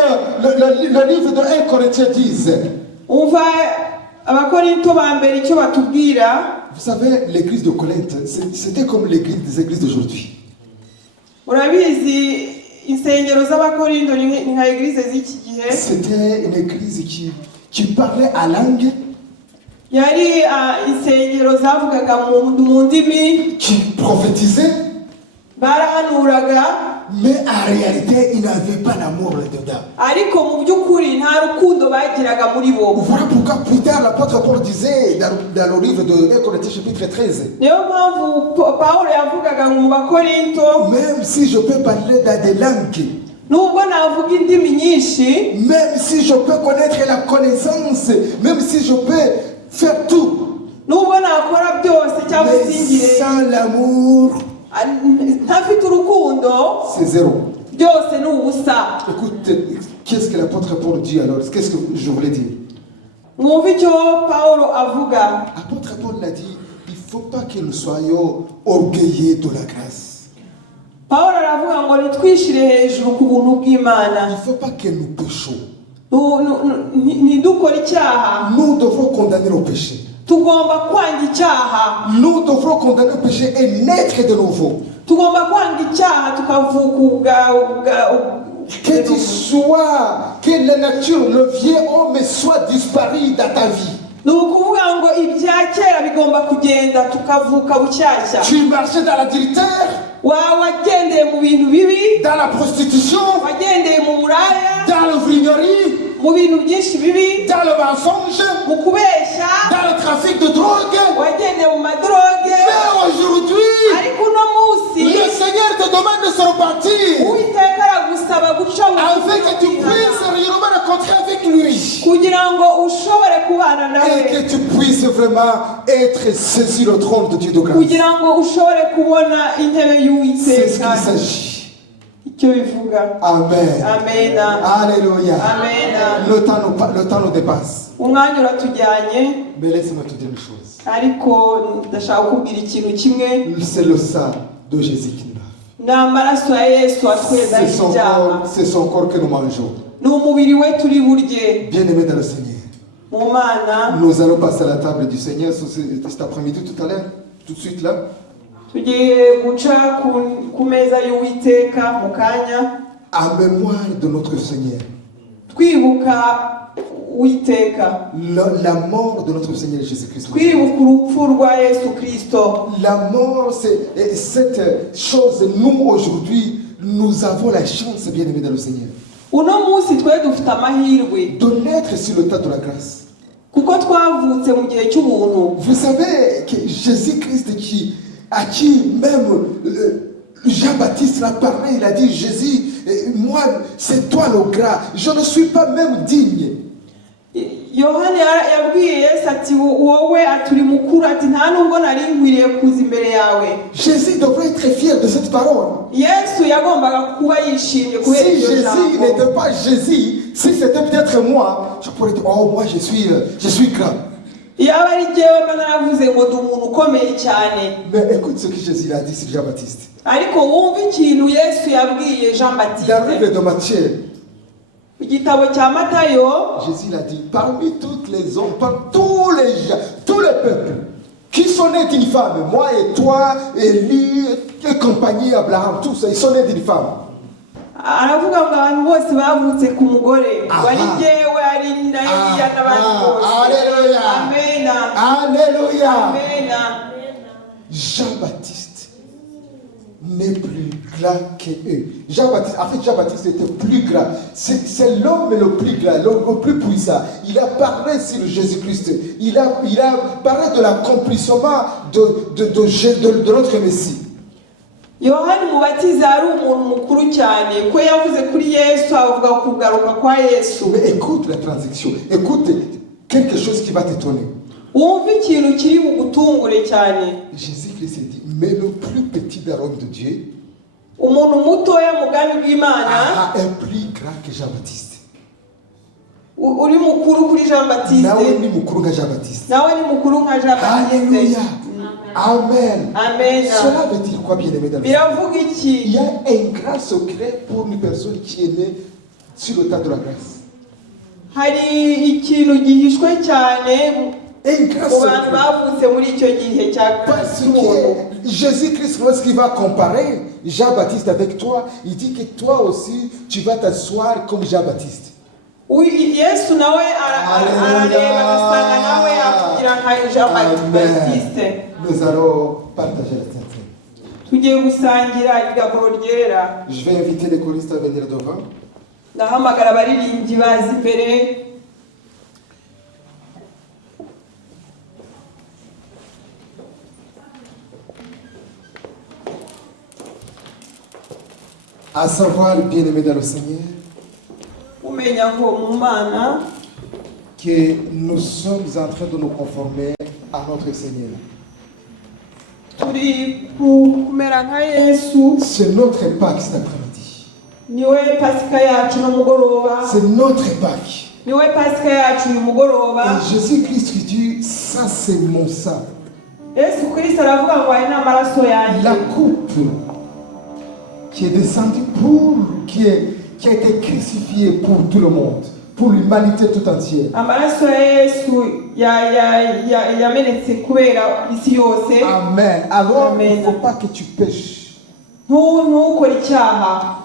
le livre de 1 Corinthiens dit. Umva abakorinto ba mbere icyo batubwira. Vous savez, l'église de Corinthe, c'était comme l'église des églises d'aujourd'hui. Urabizi insengero z'abakorinto ni nka eglise z'iki gihe. C'était une église qui parlait à langue, Yari insengero zavugaga mu ndimi, qui prophétisait, barahanuraga, mais en réalité, ils n'avaient pas l'amour là-dedans. ariko mu by'ukuri nta rukundo bagiraga muri bo. Voilà pourquoi plus tard l'apôtre Paul disait dans le livre de 1 Corinthiens chapitre 13, Niyo mpamvu Pawulo yavugaga mu bakorinto, même si je peux parler dans des langues, nubwo navuga indimi nyinshi, même si je peux connaître la connaissance, même si je peux faire tout, nubwo nakora byose cyangwa mais singire, sans l'amour, ntafite urukundo, c'est zéro. byose ni ubusa. Écoute, qu'est-ce que l'apôtre Paul dit alors? Qu'est-ce que je voulais dire? Mwumva icyo Pawulo avuga. L'apôtre Paul l'a dit, il ne faut pas que nous soyons orgueilleux de la grâce. Pawulo aravuga ngo nitwishire hejuru ku buntu Il bw'Imana, ne faut pas que nous péchions. ntidukore icyaha. Nous devrons condamner nos péchés. Tugomba kwanga icyaha, Nous devrons condamner nos péchés et naître de nouveau. tugomba kwanga icyaha tukavuka Que tu sois, que la nature, le vieux homme soit disparu dans ta vie. ni ukuvuga ngo ibya kera bigomba kugenda tukavuka bushyashya. Tu marchais dans l'adultère, wagendeye mu bintu bibi, dans la prostitution, wagendeye mu buraya, dans le vrignerie, mu bintu byinshi bibi, dans le mensonge, mu kubeshya, dans le trafic de drogue. wagendeye mu madroge. Mais aujourd'hui, Ariko uno munsi le Seigneur te demande de se repentir Uwiteka aragusaba guca afin que tu puisses réellement rencontrer avec lui kugira ngo ushobore kubana et nawe, que tu puisses vraiment être saisi le trône de Dieu de grâce. kugira ngo ushobore kubona intebe C'est ce y'Uwiteka. qu'il s'agit. Icyo bivuga. Amen. Amena. Alléluia. Amena. Le temps nous dépasse. Umwanya uratujyanye, Mais laisse-moi te dire une chose. ariko ndashaka kukubwira ikintu kimwe. C'est le sang de Jésus qui nous lave. Ni amaraso ya Yesu atwezaho ibyaha. C'est son corps que nous mangeons. Ni umubiri we turi burye. Bien-aimés dans le Seigneur. Mu Mana Nous allons passer à la table du Seigneur cet après-midi, tout à l'heure, tout de suite là. tugiye guca ku meza y'Uwiteka mu kanya, En mémoire de notre Seigneur. twibuka Uwiteka, La mort de notre Seigneur Jésus-Christ. twibuka urupfu rwa Yesu Kristo. La mort, c'est cette chose, nous aujourd'hui, nous avons la chance, bien-aimés dans le Seigneur, Uno munsi twe dufite amahirwe de naître sur le tas de la grâce. kuko twavutse mu gihe cy'ubuntu. Vous savez que Jésus-Christ à qui même Jean-Baptiste l'a parlé, il a dit, Jésus, moi, c'est toi le gras, je ne suis pas même digne. Yohani yabwiye Yesu ati wowe aturi mukuru, ati nta nubwo nari nkwiriye kuza imbere yawe. Jésus devrait être fier de cette parole. Yesu yagombaga kuba yishimye kubera Si iryo Jésus jambo. n'était pas Jésus, si c'était peut-être moi, je pourrais dire, oh, moi je suis grand. Yaba ari jyewe mba naravuze ngo ndi umuntu ukomeye cyane. Mais écoute ce que Jésus a dit sur Jean-Baptiste. Ariko wumva ikintu Yesu yabwiye Jean Dans le Baptiste livre de Matthieu, mu gitabo cya Matayo. Jésus l'a dit, parmi toutes les hommes, parmi tous les gens, tous les peuples, qui sont nés d'une femme, moi et toi, Élie, et compagnie, Abraham, tous ça, ils sont nés d'une femme. Aravuga ngo abantu bose bavutse ku mugore, Aha. wari jyewe ari na Eliya n'abandi bose. Alléluia. Amena. Alléluia. Amena. Jean-Baptiste n'est plus grand qu'eux. Jean-Baptiste était plus grand. C'est l'homme le plus grand, l'homme le plus puissant. Il a parlé sur Jésus-Christ. Il a parlé de l'accomplissement de notre Messie. Yohani Umubatiza ari umuntu mukuru cyane ko yavuze kuri Yesu avuga kugaruka kwa Yesu. Mais écoute la transition, écoute quelque chose qui va t'étonner. Wumva ikintu kiri bugutungure cyane. Jésus-Christ dit, mais le plus petit des royaume de Dieu Umuntu mutoya mu bwami bw'Imana a un plus grand que Jean-Baptiste. uri mukuru kuri Jean Baptiste. Nawe ni mukuru nka Jean-Baptiste. Nawe ni mukuru nka Jean Baptiste. Alléluia. Amen. Amen. Cela veut dire quoi, bien-aimé dans le Biravuga Il iki? y a un grand secret pour une personne qui est née sur le tas de la grâce. Hari ikintu gihishwe cyane Un grand mu bantu secret. bavutse muri icyo gihe cya Parce cy'umuntu. que Jésus-Christ, lorsqu'il va comparer Jean-Baptiste avec toi, il dit que toi aussi, tu vas t'asseoir comme Jean-Baptiste. Yesu nawe arareba agasanga nawe yakugira nka Jean Baptiste. Nous allons partager la Sainte Seine. Tugiye gusangira igaburo ryera. Je vais inviter les choristes à venir devant. Ndahamagara abaririmbyi bazi imbere. À savoir, bien-aimé dans le Seigneur, Umenya ko mu Mana que nous sommes en train de nous conformer à notre Seigneur. turi kumera nka Yesu. C'est notre Pâques cet après-midi. Niwe Pasika yacu n'umugoroba. C'est notre Pâques. Niwe Pasika yacu n'umugoroba. Et Jésus-Christ qui dit, ça c'est mon sang. Yesu Kristo aravuga ngo aya ni amaraso yanjye. La coupe qui est descendue qui a été crucifiée pour tout le monde, pour l'humanité tout entière. Amaraso ya Yesu yamenetse kubera isi yose. Amen. Alors, Amen. il ne faut pas que tu pêches. Ntukore icyaha.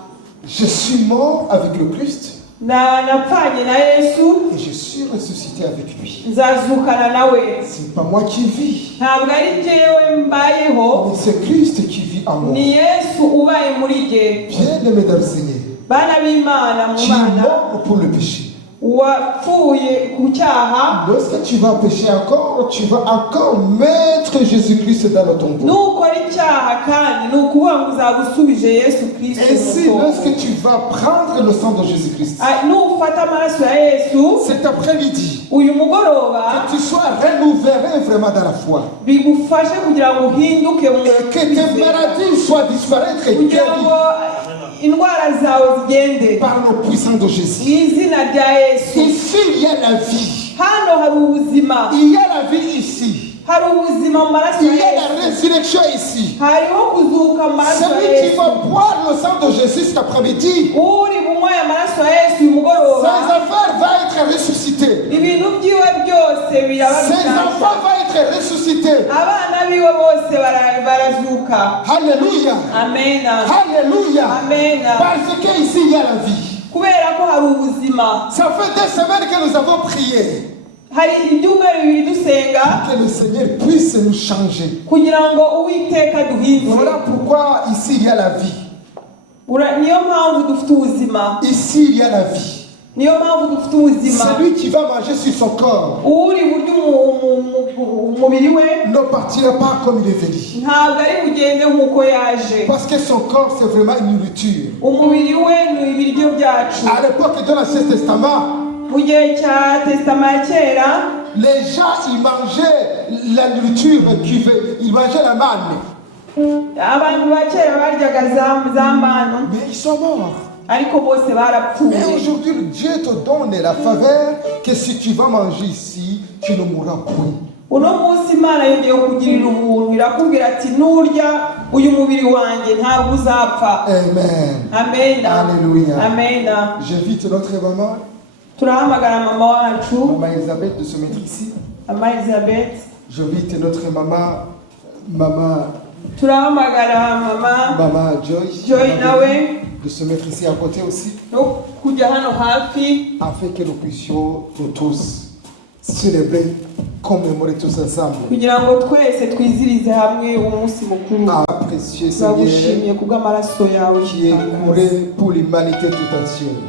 Je suis mort avec le Christ Napfanye na Yesu et je suis ressuscité avec lui. nzazukana nawe. C'est pas moi qui vis, Ntabwo ari jyewe mbayeho, mais c'est Christ qui vit en moi. ni Yesu ubaye muri jye. Bien-aimé dans le Seigneur, Bana b'Imana mu tu es Mana mort pour le péché. wapfuye ku cyaha. Lorsque tu vas pécher encore, tu vas encore mettre Jésus-Christ dans le tombeau. Nukora icyaha kandi ni ukuvuga ngo uzagusubije Yesu Kristo Ainsi, mu lorsque mutungo. tu vas prendre le sang de Jésus-Christ, Nufata amaraso ya Yesu cet après-midi, uyu mugoroba que tu sois renouvelé vraiment dans la foi. bigufashe kugira ngo uhinduke mu Et que tes kwizera. maladies soient disparaître et kugira ngo guéries indwara zawe zigende par le puissant de mu Jésus. izina rya Yesu. Ici, il y a la vie. Hano hari ubuzima, Il y a la vie ici. hari ubuzima mu maraso Il ya y a la Yesu, résurrection ici. hariho kuzuka mu maraso ya Celui qui Yesu. va boire le sang de Jésus cet après-midi, Uri bunywe amaraso ya Yesu uyu ses mugoroba, affaires vont être ressuscités. ibintu byiwe byose biraba Ses bishyashya. enfants vont être ressuscités. Abana biwe bose barazuka. Alléluia. Amena. Alléluia. Amena. Parce qu'ici, il y a la vie. Kubera ko hari ubuzima. Ça fait des semaines que nous avons prié. Hari ibyumweru bibiri dusenga Que le Seigneur puisse nous changer. kugira ngo Uwiteka duhindure. Voilà pourquoi ici, il y a la vie. Niyo mpamvu dufite ubuzima. Ici, il y a la vie. Niyo mpamvu dufite ubuzima. Celui qui va manger sur son corps Uri burya umubiri we ne partira pas comme il est venu. ntabwo ari bugende nk'uko yaje. Parce que son corps, c'est vraiment une nourriture. Umubiri we ni ibiryo byacu. À l'époque de l'Ancien Testament, Mu gihe cya tesitama ya kera les gens, ils mangeaient la nourriture ils mangeaient la manne. abantu ba kera baryaga za manu, Mais ils sont morts. ariko bose barapfuye. Mais aujourd'hui, Dieu te donne la faveur que si tu vas manger ici, tu ne mourras point. Uno munsi Imana yongeye kugirira umuntu, irakubwira ati nurya uyu mubiri wanjye ntabwo uzapfa. Amen. Amena. Alléluia. Amena. J'invite notre maman, Turahamagara mama wacu, Maman Elisabeth, de se mettre ici. Mama Elizabeth. J'invite notre maman Turahamagara mama Joy nawe de se mettre ici à côté aussi, no kujya hano hafi afin que nous puissions nous tous célébrer, commémorer tous ensemble. kugira ngo twese twizirize hamwe umunsi mukuru. Ah, précieux Seigneur, turagushimiye kubw'amaraso yawe qui est couré pour l'humanité tout entière.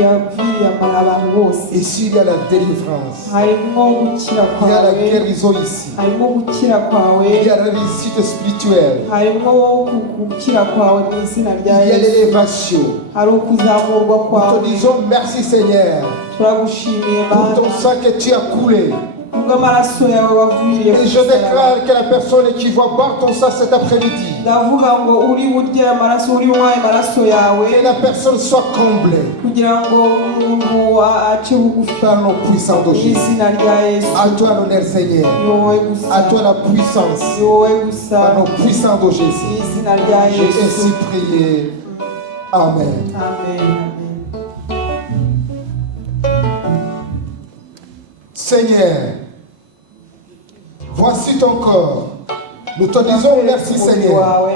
yapfiriye abantu bose. Ici, il y a la délivrance. harimo gukira Il y a la kwawe, guérison ici. harimo gukira kwawe, Il y a la réussite spirituelle. harimo gukira kwawe mu izina rya Il y a Yesu. l'élévation. hari ukuzamurwa Nous kwawe. te disons merci Seigneur turagushimiye pour Mana ton sang que tu as coulé. kubw'amaraso yawe waviriye Et je déclare que la personne qui va boire ton sang cet après-midi, ndavuga ngo uri burye amaraso, uri bunywe amaraso yawe, que la personne soit comblée kugira ngo umuntu ace bugufi par le puissant de mu Jésus. izina rya Yesu. À toi l'honneur Seigneur. ni wowe gusa, À toi la puissance. ni wowe gusa, Par le puissant de mu Jésus. izina rya J'ai Yesu. ainsi prié. Amen. Amen. Seigneur, voici ton corps. Nous te disons merci Seigneur. wawe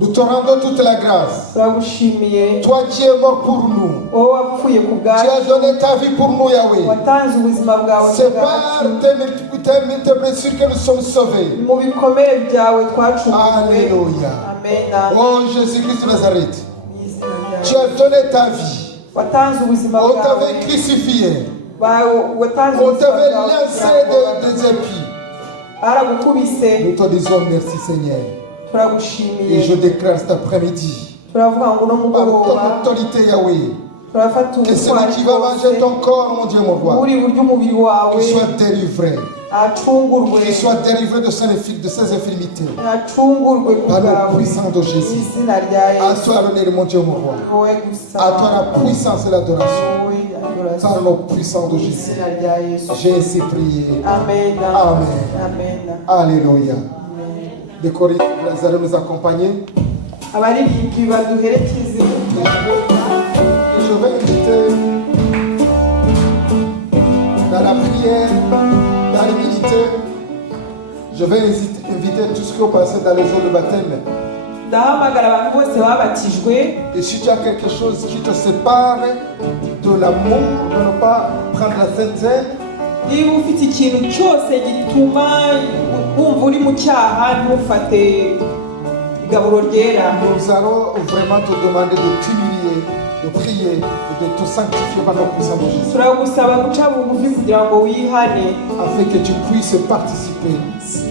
Nous te rendons toute la grâce. turagushimiye, Toi qui es mort pour nous. wowe wapfuye ku Tu as bwacu, donné ta vie pour nous Yahweh. watanze ubuzima bwawe ku C'est par bwacu, tes blessures que nous sommes sauvés. mu bikomere byawe twacunguwe. Alléluia. Amen. Oh Jésus-Christ de Nazareth, Mu izina rya tu as donné ta vie. watanze ubuzima On bwawe, t'avait crucifié. watanze On ubuzima t'avait bwawe lancé kugira ngo des épis. baragukubise. Nous te disons merci Seigneur. Et turagushimiye, je déclare cet après-midi, turavuga ngo uno par ton mugoroba autorité Yahweh, turafata que celui qui va manger ton corps, mon Dieu, mon roi, uri buryo umubiri wawe qu'il soit délivré. acungurwe, Qu'il soit délivré de ses infirmités. acungurwe ku Par le bwawe puissant de mu Jésus. izina rya À Yesu. toi l'honneur, mon Dieu, mon roi. wowe gusa, À toi la puissance et l'adoration. wowe adoration. Par le puissant de mu Jésus. izina rya Yesu. J'ai ainsi prié. Amen. Amen. Amen. Alléluia. Amen. Les choristes, vous allez nous accompagner. abaririmbyi baduherekeze. Je vais inviter dans la prière, dans l'humilité. Je vais inviter tous ceux qui ont passé dans les eaux de baptême. ndahamagara abantu bose babatijwe. Et si tu as quelque chose qui te sépare de l'amour, de ne pas prendre la Sainte Seine, niba ufite ikintu cyose gituma wumva uri mu cyaha, ntufate igaburo ryera. nous allons vraiment te demander de t'humilier, de prier et de te sanctifier par le puissant de Jésus, turagusaba guca bugufi kugira ngo wihane, afin que tu puisses participer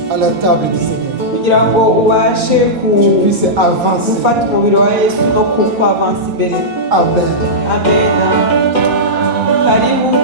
à la table du Seigneur. kugira ngo ubashe Tu puisses avancer. gufata umubiri wa Yesu no kwavansa imbere. Amen. Amen. Karibu.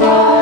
Bye.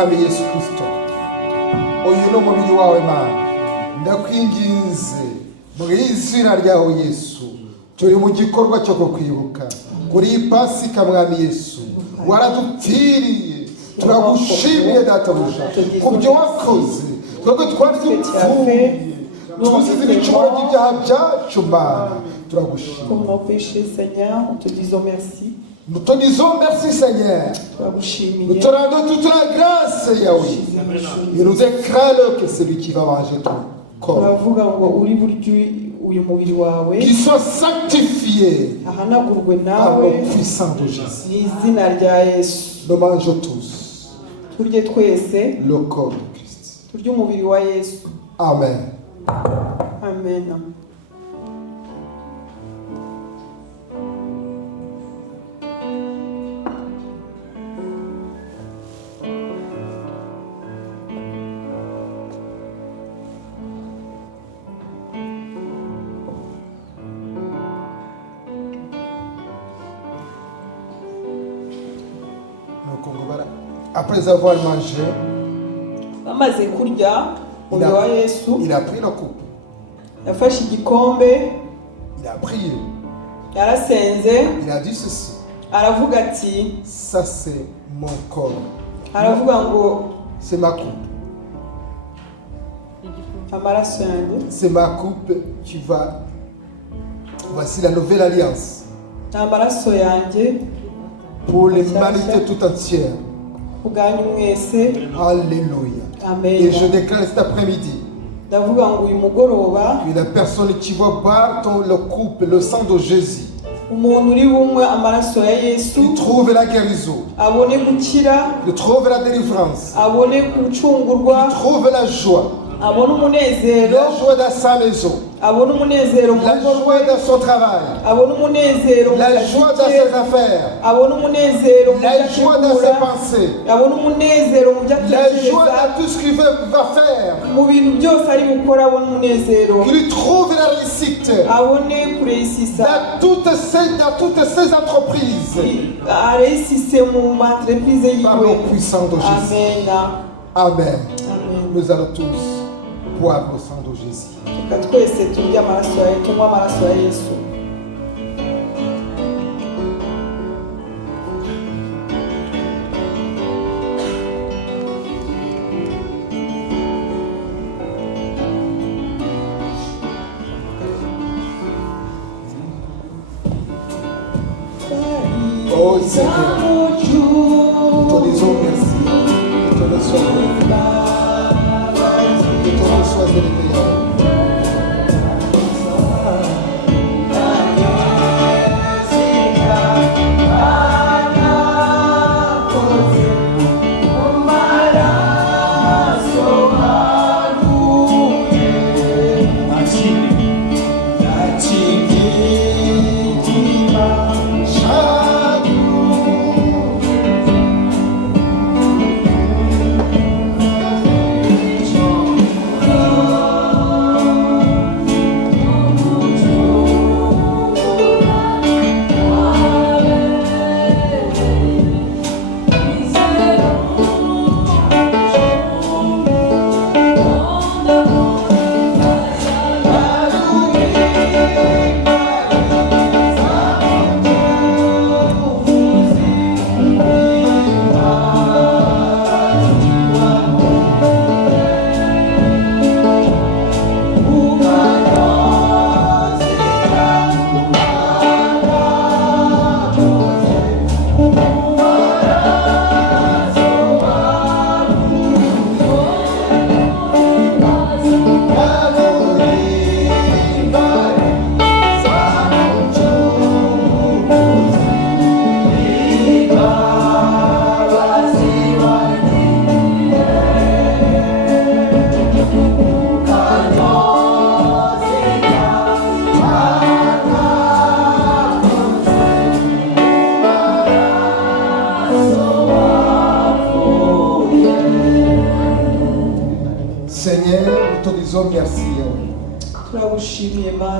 mwami Yesu Kristo, uyu ni umubiri wawe Mana, ndakwinginze mu izina ryawe Yesu, turi mu gikorwa cyo kukwibuka kuri iyi Pasika mwami Yesu, waradupfiriye, turagushimiye databuja ku byo wakoze, twebwe twari dupfuye tuzize ibicumuro by'ibyaha byacu Mana, turagushimiye. Pour nos péchés, Seigneur, nous te disons merci. Nous te disons merci Seigneur. Nous te rendons toute la grâce Yahweh. Et nous déclarons que c'est lui qui va manger ton corps. Qu'il soit sanctifié par le puissant de Jésus. Nous mangeons tous le corps de Christ. Amen. Amen. Après avoir mangé, il a pris la coupe. Il a prié. Il a dit ceci. Ça c'est mon corps. C'est ma coupe. C'est ma coupe qui va. Voici la nouvelle alliance. Pour l'humanité tout entière. Alléluia. Amen. Et je déclare cet après-midi que la personne qui va boire le coupe, le sang de Jésus, il trouve la guérison, il trouve la délivrance, il trouve la joie dans sa maison, la joie dans son travail, la joie dans ses affaires, la joie dans ses pensées, la joie dans tout ce qu'il va faire, qu'il trouve la réussite dans toutes ces entreprises par le puissant de Jésus. Amen. Nous allons tous boire le sang de Jésus. Oh Seigneur, nous te disons merci. Que ton nom soit béni. Que ton nom soit élevé.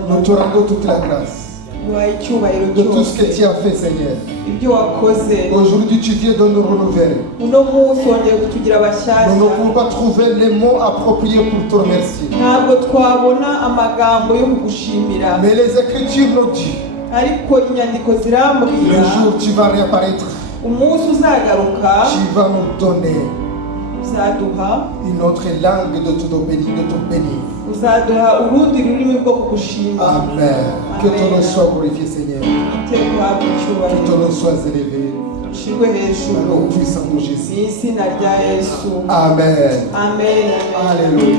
Nous te rendons toute la grâce. tuguhaye icyubahiro de tout ce que cyose tu as fait, Seigneur. ibyo wakoze. Aujourd'hui, tu viens de nous renouveler. uno munsi wongeye kutugira Nous abashyashya. ne pouvons pas trouver les mots appropriés pour te remercier. ntabwo twabona amagambo yo kugushimira, Mais les Écritures nous disent, ariko inyandiko le zirambwira jour où tu vas réapparaître, umunsi uzagaruka tu vas nous donner uzaduha une autre langue de ton béni. uzaduha urundi rurimi rwo kugushima. Amen. Que ton nom soit glorifié, Seigneur. iteka uhabwe Que icyubahiro, ton nom soit élevé. ushyirwe Dans le hejuru nom puissant de mu Jésus. izina rya yesu. Amen. amen, amen. Alléluia.